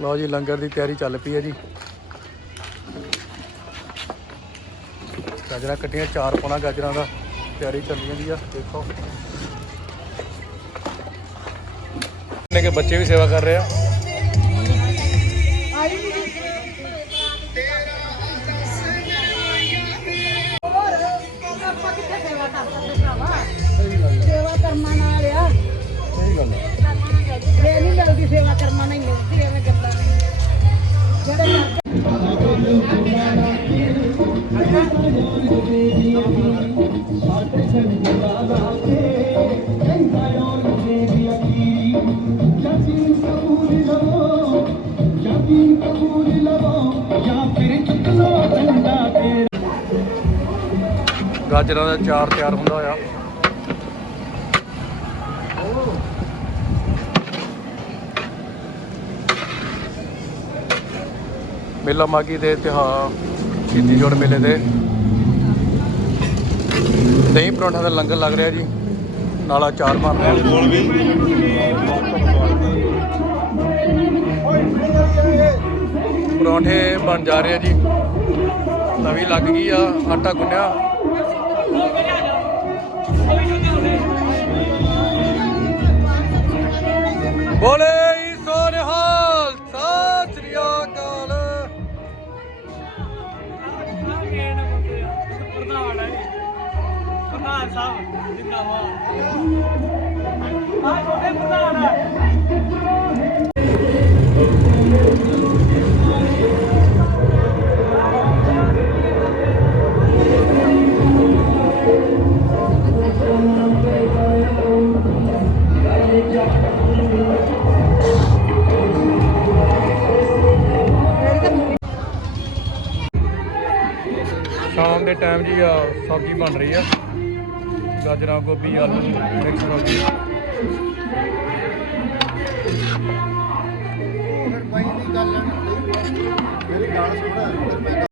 ਲਓ ਜੀ, ਲੰਗਰ ਦੀ ਤਿਆਰੀ ਚੱਲ ਪਈ ਹੈ ਜੀ। ਗਾਜਰਾਂ ਕੱਟੀਆਂ, ਚਾਰ ਪੌਣਾ ਗਾਜਰਾਂ ਦਾ ਤਿਆਰੀ ਚੱਲੀ ਜਾਂਦੀ ਆ, ਦੇਖੋ। ਨੇ ਕੇ ਬੱਚੇ ਵੀ ਸੇਵਾ ਕਰ ਰਹੇ ਆ। ਗਾਜਰਾਂ ਦਾ ਚਾਰ ਤਿਆਰ ਹੁੰਦਾ ਹੋਇਆ। ਮੇਲਾ ਮਾਗੀ ਦੇ ਤਿਉਹਾਰ। ਸ਼ਹੀਦੀ ਜੋੜ ਮੇਲੇ ਦੇ ਦਹੀਂ ਪਰੌਂਠਾ ਦਾ ਲੰਗਰ ਲੱਗ ਰਿਹਾ ਜੀ। ਨਾਲਾ ਚਾਰ ਮਾਰ ਰਿਹਾ ਪਰੌਂਠੇ ਬਣ ਜਾ ਰਹੇ ਆ ਜੀ। ਤਵੀ ਲੱਗ ਗਈ ਆ, ਆਟਾ ਗੁੰਨਿਆ। ਬੋਲੇ। ਪ੍ਰਧਾਨ ਸਾਹਿਬ, ਜਿੰਦਾਬਾਦ। ਆ ਛੋਟੇ ਪ੍ਰਧਾਨ ਸ਼ਾਮ ਦੇ ਟਾਈਮ ਜੀ ਆ ਸਬਜ਼ੀ ਬਣ ਰਹੀ ਆ। ਗਾਜਰਾਂ ਗੋਭੀ ਆਲੂ ਮਿਕਸ ਸਬਜ਼ੀ ਫਿਰ ਬਾਈ ਦੀ ਗੱਲ ਮੇਰੀ ਗੱਲ ਸੁਣ